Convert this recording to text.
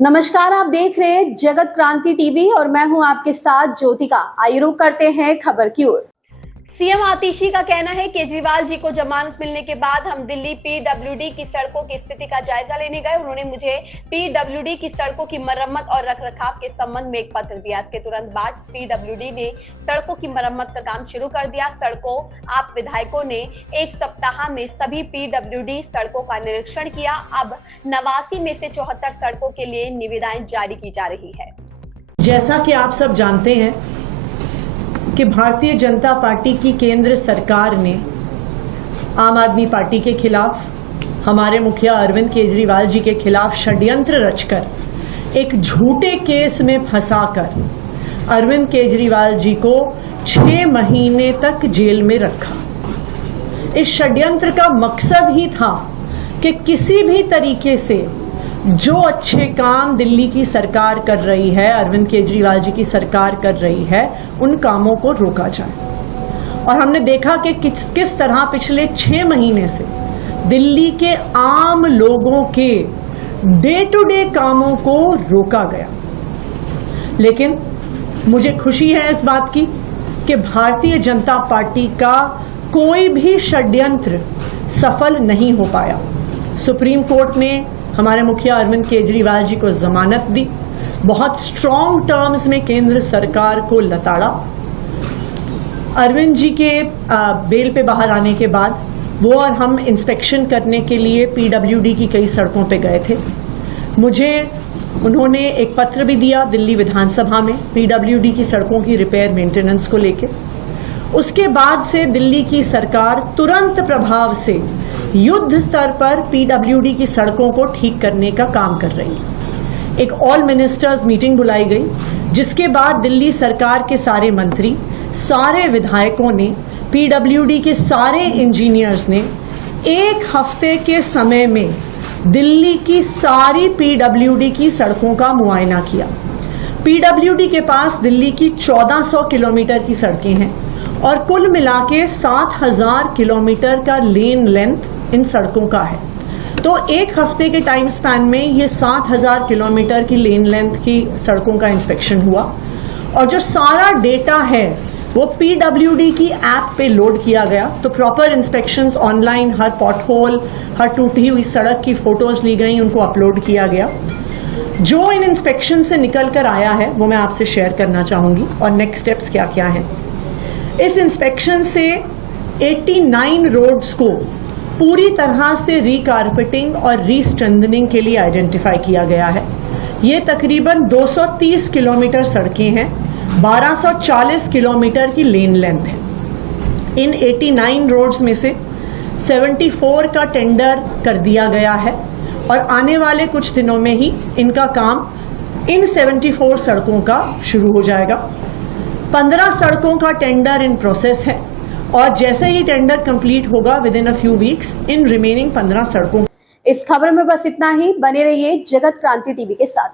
नमस्कार, आप देख रहे हैं जगत क्रांति टीवी और मैं हूं आपके साथ ज्योतिका। आइए रुक करते हैं खबर की ओर। सीएम आतिशी का कहना है केजरीवाल जी को जमानत मिलने के बाद हम दिल्ली पीडब्ल्यूडी की सड़कों की स्थिति का जायजा लेने गए। उन्होंने मुझे पीडब्ल्यूडी की सड़कों की मरम्मत और रखरखाव के संबंध में एक पत्र दिया। इसके तुरंत बाद पीडब्ल्यूडी ने सड़कों की मरम्मत का काम शुरू कर दिया। सड़कों आप विधायकों ने एक सप्ताह में सभी पीडब्ल्यूडी सड़कों का निरीक्षण किया। अब 89 में से 74 सड़कों के लिए निविदाएं जारी की जा रही है। जैसा कि आप सब जानते हैं कि भारतीय जनता पार्टी की केंद्र सरकार ने आम आदमी पार्टी के खिलाफ, हमारे मुखिया अरविंद केजरीवाल जी के खिलाफ षड्यंत्र रचकर एक झूठे केस में फंसाकर अरविंद केजरीवाल जी को 6 महीने तक जेल में रखा। इस षड्यंत्र का मकसद ही था कि किसी भी तरीके से जो अच्छे काम दिल्ली की सरकार कर रही है, अरविंद केजरीवाल जी की सरकार कर रही है, उन कामों को रोका जाए। और हमने देखा कि किस तरह पिछले 6 महीने से दिल्ली के आम लोगों के डे टू डे कामों को रोका गया। लेकिन मुझे खुशी है इस बात की कि भारतीय जनता पार्टी का कोई भी षड्यंत्र सफल नहीं हो पाया। सुप्रीम कोर्ट ने हमारे मुखिया अरविंद केजरीवाल जी को जमानत दी, बहुत स्ट्रॉन्ग टर्म्स में केंद्र सरकार को लताड़ा। अरविंद जी के बेल पे बाहर आने के बाद वो और हम इंस्पेक्शन करने के लिए पीडब्ल्यूडी की कई सड़कों पे गए थे। मुझे उन्होंने एक पत्र भी दिया दिल्ली विधानसभा में पीडब्ल्यूडी की सड़कों की रिपेयर मेंटेनेंस को लेके। उसके बाद से दिल्ली की सरकार तुरंत प्रभाव से युद्ध स्तर पर पीडब्ल्यूडी की सड़कों को ठीक करने का काम कर रही है। एक ऑल मिनिस्टर्स मीटिंग बुलाई गई, जिसके बाद दिल्ली सरकार के सारे मंत्री, सारे विधायकों ने, पीडब्ल्यूडी के सारे इंजीनियर्स ने 1 हफ्ते के समय में दिल्ली की सारी पीडब्ल्यूडी की सड़कों का मुआयना किया। पीडब्ल्यूडी के पास दिल्ली की 1400 किलोमीटर की सड़कें हैं और कुल मिला के 7000 किलोमीटर का लेन लेंथ इन सड़कों का है। तो 1 हफ्ते के टाइम स्पैन में ये 7000 किलोमीटर की लेन लेंथ की सड़कों का इंस्पेक्शन हुआ और जो सारा डेटा है वो पीडब्ल्यूडी की ऐप पे लोड किया गया। तो प्रॉपर इंस्पेक्शंस ऑनलाइन, हर पॉटहोल, हर टूटी हुई सड़क की फोटोज ली गई, उनको अपलोड किया गया। जो इन इंस्पेक्शन से निकल कर आया है वो मैं आपसे शेयर करना चाहूंगी और नेक्स्ट स्टेप्स क्या क्या हैं। इस इंस्पेक्शन से 89 रोड्स को पूरी तरह से रीकारपेटिंग और रीस्ट्रेंथनिंग के लिए आइडेंटिफाई किया गया है। ये तकरीबन 230 किलोमीटर सड़कें हैं, 1240 किलोमीटर की लेन लेंथ है। इन 89 रोड्स में से 74 का टेंडर कर दिया गया है और आने वाले कुछ दिनों में ही इनका काम इन 74 सड़कों का शुरू हो जाएगा। 15 सड़कों का टेंडर इन प्रोसेस है और जैसे ही टेंडर कंप्लीट होगा within a few weeks in remaining 15 सड़कों। इस खबर में बस इतना ही। बने रहिए जगत क्रांति टीवी के साथ।